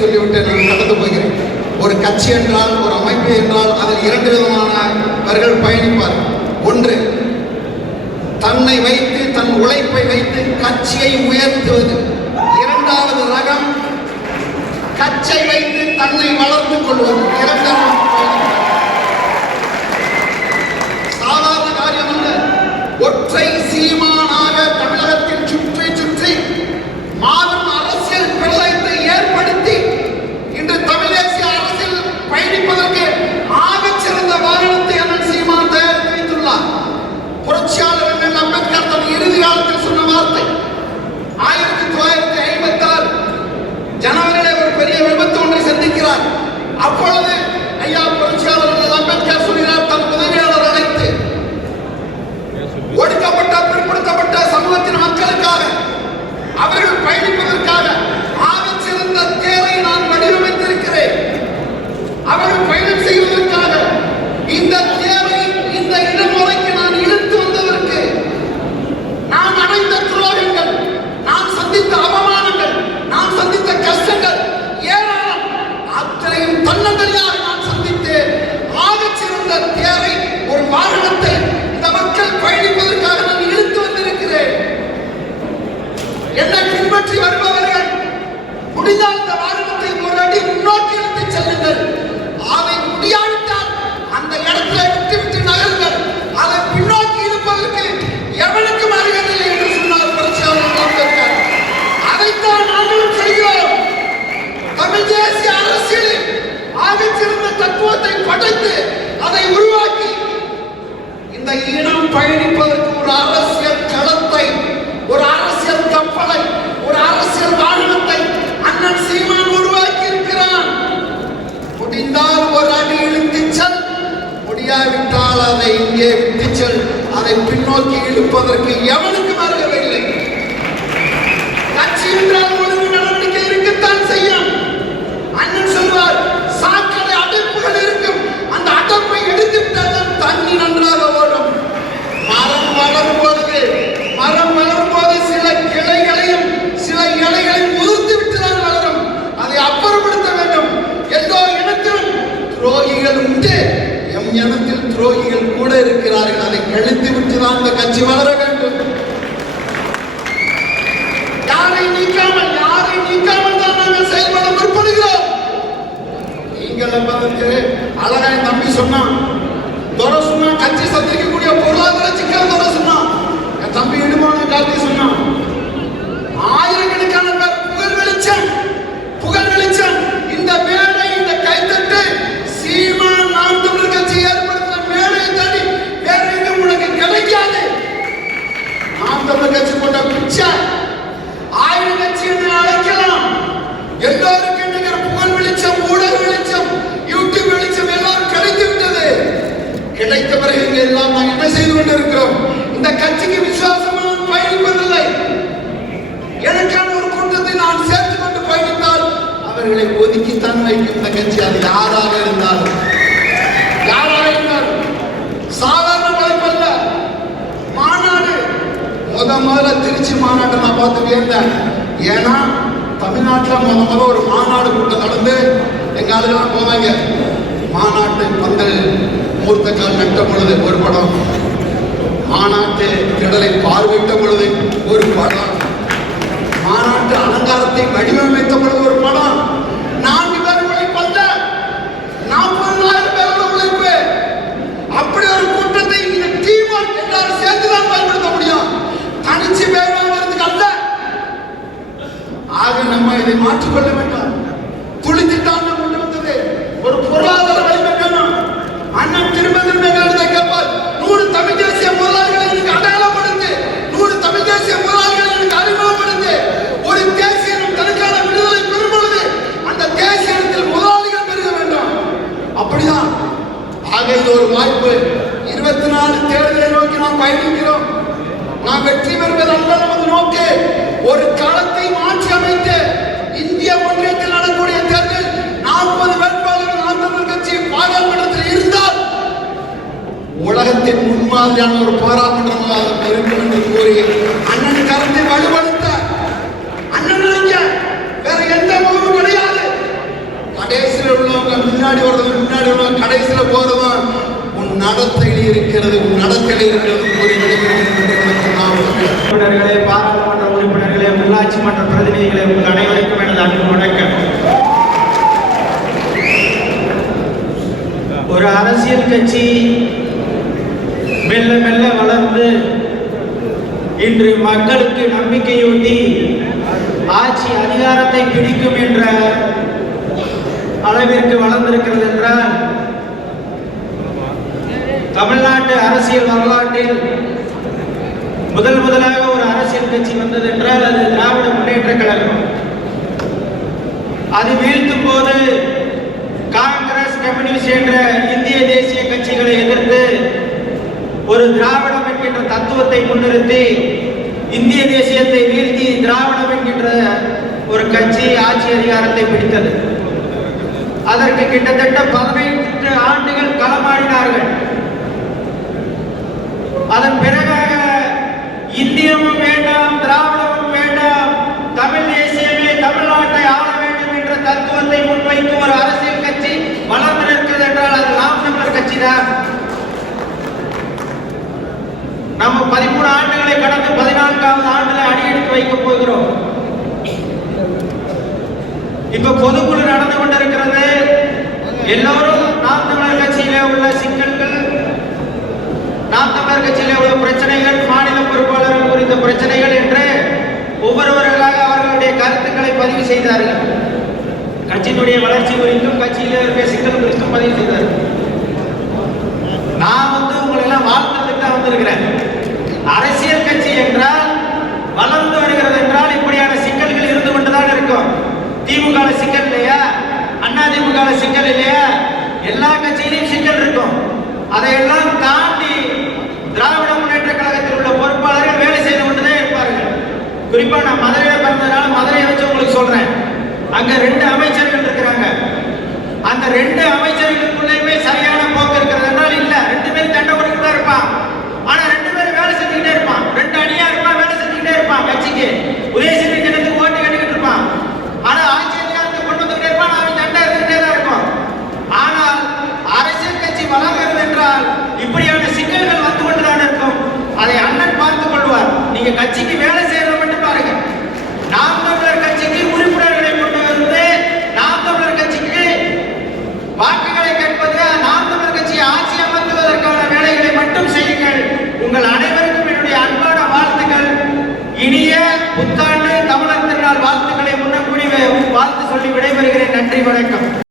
சொல்லிவிட்டு நான் கடந்து போகிறேன். ஒரு கட்சி என்றால், ஒரு அமைப்பு என்றால் அதில் இரண்டு விதமானவர்கள் பயணிப்பார். ஒன்று, தன்னை வைத்து தன் உழைப்பை வைத்து கட்சியை உயர்த்துவது. இரண்டாவது ரகம், கட்சியை வைத்து தன்னை வளர்த்துக் கொள்வது. இரண்டாவது சாதாரண காரியம் அல்ல. ஒற்றை சீமானாக தமிழகத்தில் சுற்றி சுற்றி மாபெரும் அரசியல் பிரளயத்தை ஏற்படுத்தி இன்று தமிழ் தேசிய அரசியல் பயணிப்பதற்கு ஆகச் சிறந்த வாகனத்தை அண்ணன் சீமான் தயாரித்து வைத்துள்ளார். புரட்சியாளர் அண்ணல் அம்பேத்கர் தன் இறுதி காலத்தில் சொன்ன வார்த்தை 1956 ஜனவரியிலே ஒரு பெரிய விபத்து ஒன்றை சந்திக்கிறார். அப்பொழுது ஐயா புரட்சியாளர் அண்ணல் அம்பேத்கர் சொல்கிறார், தன் உதவியாளர் அழைத்து ஒடுக்கப்பட்ட பிற்படுத்தப்பட்ட சமூகத்தின் மக்களுக்காக அவர்கள் பயணிப்பதற்காக ஆகச் சிறந்த தேரை நான் வடிவமைத்திருக்கிறேன். அவர்கள் பயணம் செய்வதற்காக இந்த தேரை இந்த இடம் வரைக்கு நான் இழுத்து வந்ததற்கு நான் அடைந்த துரோகங்கள், நான் சந்தித்த அவமானங்கள், நான் சந்தித்த கஷ்டங்கள் ஏராளம். அத்தனையும் தன்னந்தனியாக நான் சந்தித்து ஆகச் சிறந்த தேரை, ஒரு வாகனத்தை இந்த மக்கள் பயணிப்பதற்காக நான் இழுத்து வந்திருக்கிறேன். என்னை பின்பற்றி வருபவர்கள் முடிந்தால் இந்த வாகனத்தை ஒரு அடி முன்னோக்கி இழுத்து செல்லுங்கள். அதை முடியாவிட்டால் அந்த இடத்துல விட்டு நகருங்கள். அதை பின்னோக்கி இழுப்பதற்கு எவனுக்கும் அறிவதில்லை என்று சொன்னார் புரட்சியாளர் அம்பேத்கர். அதைத்தான் நாங்களும் செய்கிறோம். தமிழ் தேசிய அரசியலில் ஆகச் சிறந்த தத்துவத்தை படைத்து அதை உருவாக்கி இந்த இனம் பயணிப்பதற்கு ஒரு அரசியல் களத்தை, ஒரு அரசியல் கப்பலை, ஒரு அரசியல் வாகனத்தை அண்ணன் சீமான் உருவாக்கி இருக்கிறான். முடிந்தால் ஒரு அடி இழுத்து செல், முடியாவிட்டால் அதை இங்கே விட்டு செல். அதை பின்னோக்கி இழுப்பதற்கு எவனுக்கும் அருகவில்லை. கட்சி என்றால் ஒழுங்கு நடவடிக்கை இருக்கத்தான் செய்யும். அண்ணன் சொல்வார், சாக்கடை அடைப்புகள் இருக்கும், அந்த அடைப்பை எடுத்து விட்டால் தண்ணி நன்றாக ஓடும். மரம் வளரும் போது சில கிளைகளையும் சில இலைகளையும் உதிர்த்து விட்டுதான் வளரும். அதை அப்புறப்படுத்த வேண்டும். எல்லோ இனத்திலும் துரோகிகள் உண்டு, எம் இனத்தில் துரோகிகள் கூட இருக்கிறார்கள். அதை கழித்து விட்டுதான் இந்த கட்சி வளர வேண்டும். யாரை நீக்காமல் தான் நாங்கள் செயல்பட முற்படுகிறோம். நீங்கள் என்பதற்கு அழகா என் தம்பி சொன்னான், துறை சொன்னா கட்சி சந்திக்கக்கூடிய பொருளாதார சிக்கல் துறை சொன்னான். என் தம்பி இடுமான கார்த்தி சொன்னான், ஆயிரக்கணக்கான பேர் புகழ் வெளிச்சம் இந்த மேடை, இந்த கைத்தட்டு சீமான் நாம் தமிழர் கட்சி ஏற்படுத்தின மேடையை தாண்டி வேற எங்கும் உனக்கு கிடைக்காது. நாம் தமிழர் கட்சி போட்ட பிச்சை 1000 கட்சி என்று அழைக்கலாம். எல்லோருக்கும் இன்னைக்கு புகழ் வெளிச்சம், ஊடக வெளிச்சம், யூடியூப் வெளிச்சம் எல்லாம் கிடைத்து விட்டது. கிடைத்த பிறகு இங்க எல்லாம் நாம் என்ன செய்து கொண்டிருக்கிறோம்? இந்த கட்சிக்கு விசுவாசமாக பயணிப்பதில்லை. எனக்கான ஒரு கூட்டத்தை நான் சேர்த்து கொண்டு பயணித்தால் அவர்களை ஒதுக்கித்தான் வைக்கும் இந்த கட்சி. அது யாராக இருந்தாலும் சாதாரண வாய்ப்பல்ல. மாநாடு முதல்ல திருச்சி மாநாட்டை நான் பார்த்துட்டே இருந்தேன். ஏன்னா தமிழ்நாட்டில் முதல்ல ஒரு மாநாடு கூட்டம் நடந்து எங்க ஆளுகெல்லாம் போவாங்க. மாநாட்டு பந்தல் மூர்த்தக்கால் நட்ட பொழுது ஒரு படம், மாநாட்டு திடலை பார்வையிட்ட பொழுது ஒரு படம், மாநாட்டு அலங்காரத்தை வடிவமைத்த பொழுது ஒரு படம். 4 பேர் உழைப்பல்ல, 40,000 பேரோட உழைப்பு. அப்படி ஒரு கூட்டத்தை இந்த டீம் எல்லாரும் சேர்த்துதான் பயன்படுத்த முடியும், தனிச்சு பேர் வாங்குறதுக்கு அல்ல. ஆக நம்ம இதை மாற்றிக்கொள்ள வேண்டாம். துளித்திட்டான் கொண்டு வந்தது ஒரு பொருளாதார வழிவெக்கணும். அண்ணன் திரும்ப கேட்பார், 100 தமிழ் தேசிய முதலாளிகளை எனக்கு அடையாளப்படுத்து, 100 தமிழ் தேசிய முதலாளிகளை எனக்கு அறிமுகப்படுத்து. ஒரு தேசியம் தனக்கான விடுதலை பெறும் பொழுது அந்த தேசியத்தில் முதலாளிகள் பெருக வேண்டும். அப்படிதான். ஆக இது ஒரு வாய்ப்பு. 24 தேர்தலை நோக்கி நாம் பயணிக்கிறோம். நாம் வெற்றி பெறுவது அல்ல நமது நோக்கு. ஒரு களத்தை மாற்றி அமைத்து இந்திய ஒன்றியத்தில் நடக்கக்கூடிய தேர்தல் 40 வேட்பாளர்கள் நாம் தமிழர் கட்சி பாராளுமன்றத்தில் இருந்தால் உலகத்தின் முன்மாதிரியான ஒரு பாராளுமன்றமாக இருக்கும் என்று கூறி அண்ணன் கருத்தை வலுப்படுத்த, அண்ணன் வேற எந்த முகமும் கிடையாது. இருக்கிறது, நடக்கல இருக்கிறது கூறி உறுப்பினர்களே, பாராளுமன்ற உறுப்பினர்களே, உள்ளாட்சி மன்ற பிரதிநிதிகளே, உங்கள் அனைவருக்கும் எனது அன்பு வணக்கம். ஒரு அரசியல் கட்சி மெல்ல மெல்ல வளர்ந்து இன்று மக்களுக்கு நம்பிக்கையூட்டி ஆட்சி அதிகாரத்தை பிடிக்கும் என்ற அளவிற்கு வளர்ந்திருக்கிறது என்றால், தமிழ்நாட்டு அரசியல் வரலாற்றில் முதலாக ஒரு அரசியல் கட்சி வந்தது என்றால் அது திராவிட முன்னேற்ற கழகம். அது வீழ்த்தும் போது காங்கிரஸ், கம்யூனிஸ்ட் என்ற இந்திய தேசிய கட்சிகளை எதிர்த்து ஒரு திராவிடம் என்கின்ற தத்துவத்தை முன்னிறுத்தி இந்திய தேசியத்தை வீழ்த்தி திராவிடம் என்கின்ற ஒரு கட்சி ஆட்சி அதிகாரத்தை பிடித்தது. அதற்கு கிட்டத்தட்ட 18 ஆண்டுகள் களமாடினார்கள். அதன் பிறகாக இந்தியமும் வேண்டாம், திராவிடமும் வேண்டாம், தமிழ் தேசியமே தமிழ்நாட்டை ஆள வேண்டும் என்ற தத்துவத்தை முன்வைத்து ஒரு அரசியல் கட்சி வளர்ந்து நிற்கிறது என்றால் அது நாம் தமிழர் கட்சி தான். நம்ம 13 ஆண்டுகளை கடந்து 14வது ஆண்டுல அடியெடுத்து வைக்கப் போகிறோம். இப்ப பொதுக்குழு நடந்து கொண்டிருக்கிறது. எல்லோரும் நாம் தமிழர் கட்சியிலே உள்ள சிக்கல்கள், நாம் தமிழர் கட்சியிலே உள்ள பிரச்சனைகள், மாநில பொறுப்பாளர்கள் குறித்த பிரச்சனைகள் என்று ஒவ்வொருவர்களாக அவர்களுடைய கருத்துக்களை பதிவு செய்தார்கள். கட்சியினுடைய வளர்ச்சி குறித்தும் கட்சியிலே இருக்க சிக்கல் குறித்தும் பதிவு செய்தார்கள். நான் உங்களை எல்லாம் வாழ்த்துறதுக்கு தான் வந்திருக்கிறேன். அரசியல் கட்சி என்றால் வளர்ந்து வருகிறது என்றால் இப்படியான சிக்கல்கள் இருந்து கொண்டுதான் இருக்கும். திமுக சிக்கல் இல்லையா, அதிமுக சிக்கல் இல்லையா, எல்லா கட்சியிலையும் சிக்கல் இருக்கும். அதையெல்லாம் தாண்டி திராவிட முன்னேற்ற கழகத்தில் உள்ள பொறுப்பாளர்கள் வேலை செய்து கொண்டுதான் இருப்பார்கள். குறிப்பா நான் மதுரையில பிறந்ததுனால மதுரையை வச்சு உங்களுக்கு சொல்றேன். அங்க 2 அமைச்சர்கள் இருக்கிறாங்க. அந்த 2 அமைச்சர்களுக்குள்ளேயுமே சரியான போக்கு இருக்கிறது என்றால் இல்ல. 2 பேரும் சண்டை போட்டுட்டு தான் இருப்பான். ஆனா 2 பேரும் வேலை செஞ்சுக்கிட்டே இருப்பான். 2 அணியா இருப்பான், வேலை செஞ்சுக்கிட்டே இருப்பான். கட்சிக்கு உதயசூரியன் தினத்துக்கு ஓட்டு கட்டிக்கிட்டு இருப்பான். ஆனா ஆட்சி அதிகாரத்தை கொண்டு வந்துகிட்டே இருப்பான். அவன் சண்டை இருந்துகிட்டே தான் இருக்கும். ஆனால் அரசியல் கட்சி வளர்கிறது என்றால் இப்படியான சிக்கல்கள் வந்து கொண்டுதான் இருக்கும். அதை அண்ணன் பார்த்துக் கொள்வார். நீங்க கட்சிக்கு வேலை செய்யறத மட்டும் பாருங்க. நாம் தமிழர் கட்சிக்கு உறுப்பினர்களை கொண்டு வந்து நாம் தமிழர் கட்சிக்கு வாக்குகளை கேட்பது, நாம் தமிழர் கட்சியை ஆட்சி அமர்த்துவதற்கான வேலைகளை மட்டும் செய்யுங்கள். உங்கள் அனைவருக்கும் என்னுடைய அன்பான வாழ்த்துக்கள். இனிய புத்தாண்டு தமிழர் திருநாள் வாழ்த்துக்களை முன்னக்கூடி வாழ்த்து சொல்லி விடைபெறுகிறேன். நன்றி, வணக்கம்.